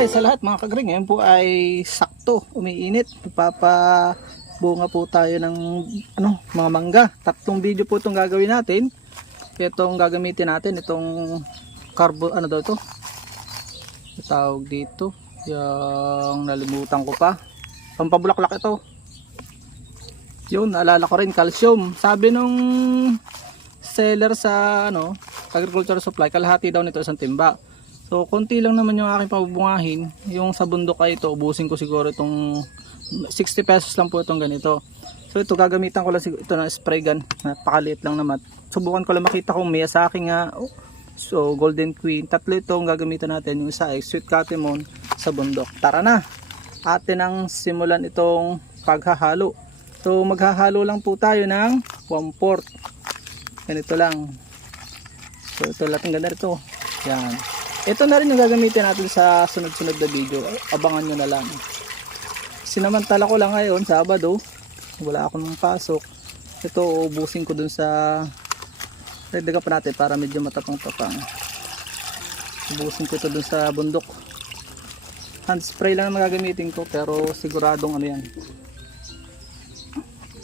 mabuhay sa lahat mga kagring. Ngayon po ay sakto, umiinit. Ipapabunga po tayo ng mga mangga. Tatlong video po itong gagawin natin. Itong gagamitin natin, itong carbo, ano daw ito? Tawag dito. Yung nalimutan ko pa. Pampabulaklak ito. Yun, naalala ko rin, calcium. Sabi nung seller sa agriculture supply, kalahati daw nito isang timba. So, konti lang naman yung aking pabubungahin. Yung sa bundok ay ito, ubusin ko siguro itong 60 pesos lang po itong ganito. So, ito gagamitan ko lang ito na spray gun. Napakaliit lang naman. Subukan ko lang makita kung may sa akin nga. So, Golden Queen. Tatlo itong gagamitan natin. Yung isa ay Sweet Catemon sa bundok. Tara na! Atin ang simulan itong paghahalo. So, maghahalo lang po tayo ng 1/4. Ganito lang. So, ito lahat ng ganda ito. Yan. Ito na rin yung gagamitin natin sa sunod-sunod na video. Abangan nyo na lang. Sinamantala ko lang ngayon, Sabado. Wala akong pasok. Ito, ubusin ko dun sa... Dagdagan pa natin para medyo matapang-tapang. Ubusin ko ito dun sa bundok. Hand spray lang na magagamitin ko, pero siguradong ano yan.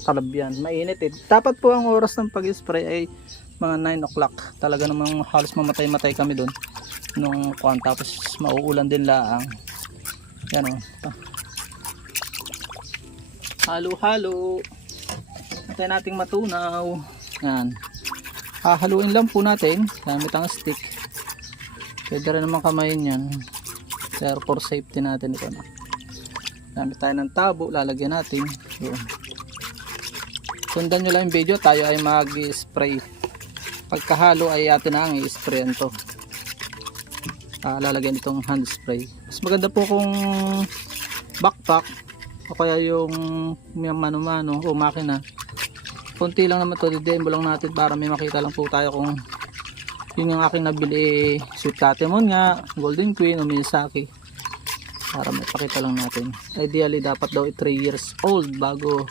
Talab yan. Mainit eh. Dapat po ang oras ng pag-spray ay mga 9 o'clock. Talaga namang halos mamatay-matay kami dun. Nung kuwan, tapos mauulan din laang. Yan o. Halo-halo. Natin nating matunaw. Yan. Hahaluin lang po natin gamit ang stick. Pwede rin naman kamayin yan. Pero for safety natin ito na. Gamit tayo ng tabo. Lalagyan natin. Yun. Sundan nyo lang yung video. Tayo ay mag-spray. Pagkahalo ay atin na ang i-sprayan to. Lalagyan itong hand spray. Mas maganda po kung backpack o kaya yung mano-mano o makina. Kunti lang naman to, didembo lang natin para may makita lang po tayo kung yun yung aking nabili. Sweet Catemon nga, Golden Queen o Miyazaki, para may pakita lang natin. Ideally dapat daw 3 years old bago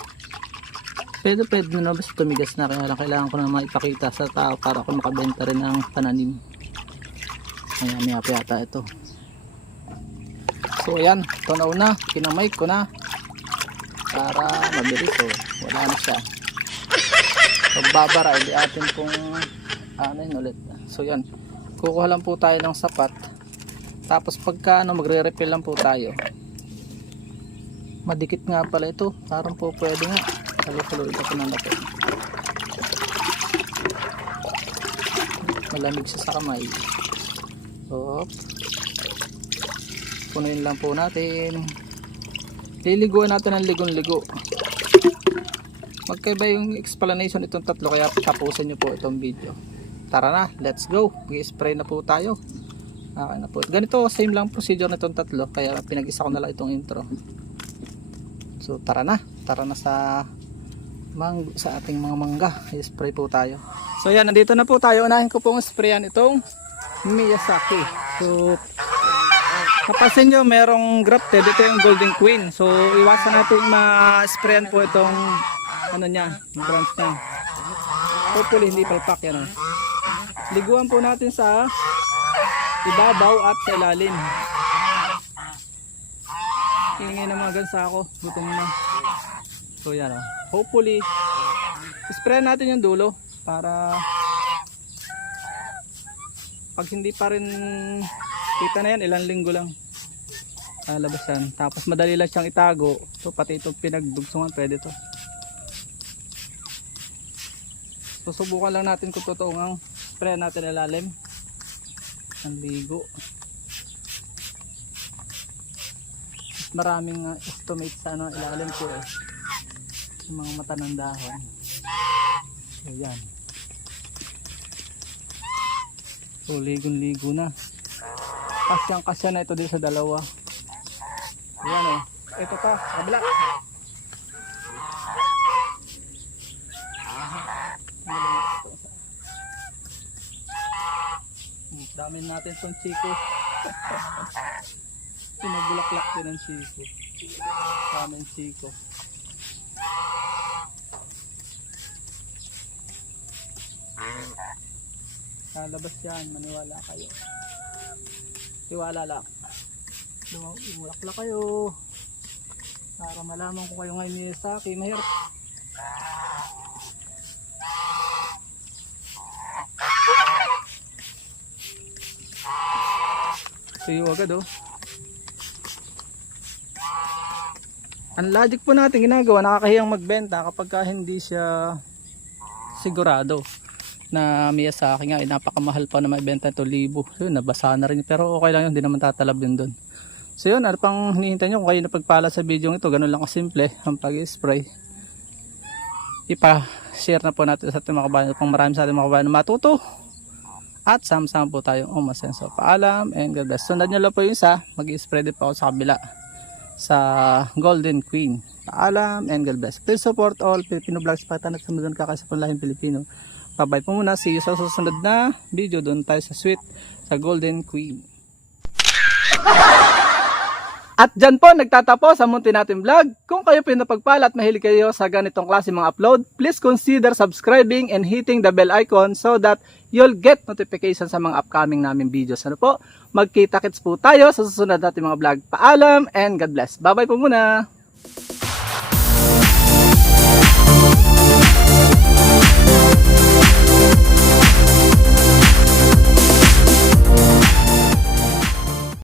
pwede na basta tumigas na, kaya lang kailangan ko na maipakita sa tao para ako makabenta rin ang pananim. Ayan, may yata ito. So ayan, ito na una, kinamike ko na para mabilis. So wala na siya. Pagbabara, hindi atin kung yun ulit. So yan, kukuha lang po tayo ng sapat. Tapos pagka magre-refill lang po tayo. Madikit nga pala ito, parang po pwede nga. Halo-halo ito na natin. Malamig siya sa kamay. So, punuin lang po natin. Liliguan natin ng ligon-ligo. Magkaiba yung explanation itong tatlo, kaya tapusin nyo po itong video. Tara na, let's go. Mag-spray na po tayo. Okay na po. Ganito, same lang procedure na itong tatlo, kaya pinag-isa ko na lang itong intro. So tara na sa ating mga mangga. I-spray po tayo. So yan, nandito na po tayo. Unahin ko pong sprayan itong Miyazaki. So napansin nyo, merong grafted. Ito yung Golden Queen. So iwasan natin ma-sprayan po itong branch niya. Hopefully hindi palpak yan. Liguan po natin sa ibabaw at sa ilalim. Hingin ng mga gansa ako. Gutom na. So yan hopefully sprayan natin yung dulo para pag hindi pa rin kita na yan, ilang linggo lang labas yan. Tapos madali lang siyang itago. So pati itong pinagdugsungan pwede to. Susubukan lang natin kung totoo ang sprayan natin ilalim ang ligo. Maraming estimate sa ilalim ko yung mga mata ng dahon. So yan. So ligon-ligo na. Kasyang-kasya na ito din sa dalawa. Yan ito pa, kabila. Damin natin itong chiko. Pinagulaklak din ang chiko. Daming chiko. Lalabas yan, maniwala kayo. Tiwala lang. Lumulakla kayo. Para malaman ko kayo ngayon ni Saki. Mahirap. Tuyo agad oh. Ang logic po natin ginagawa, nakakahiyang magbenta kapag hindi siya sigurado na Miyazaki nga, napakamahal pa na maibenta ito, 1,000. So yun, nabasa na rin, pero okay lang yun, hindi naman tatalab yun doon. So yun, ano pang hinihintay nyo? Kung kayo napagpala sa video ito, ganun lang kasimple ang pag-spray. Ipa-share na po natin sa ating mga kabayan, pang marami sa ating mga kabayan na matuto. At sama-sama po tayong umasenso. Paalam and God bless. Sundan nyo lang po yung isa, mag-spray din po ako sa kabila sa Golden Queen. Paalam and God bless. Please support all Filipino vlogs patan at sumunod kakasa panlahing Pilipino. Bye-bye po muna. See you sa susunod na video. Doon tayo sa suite sa Golden Queen. At dyan po nagtatapos ang munti natin vlog. Kung kayo pinapagpala at mahilig kayo sa ganitong klase mga upload, please consider subscribing and hitting the bell icon so that you'll get notification sa mga upcoming namin videos. Ano po? Magkita-kits po tayo sa susunod natin mga vlog. Paalam and God bless. Bye-bye po muna.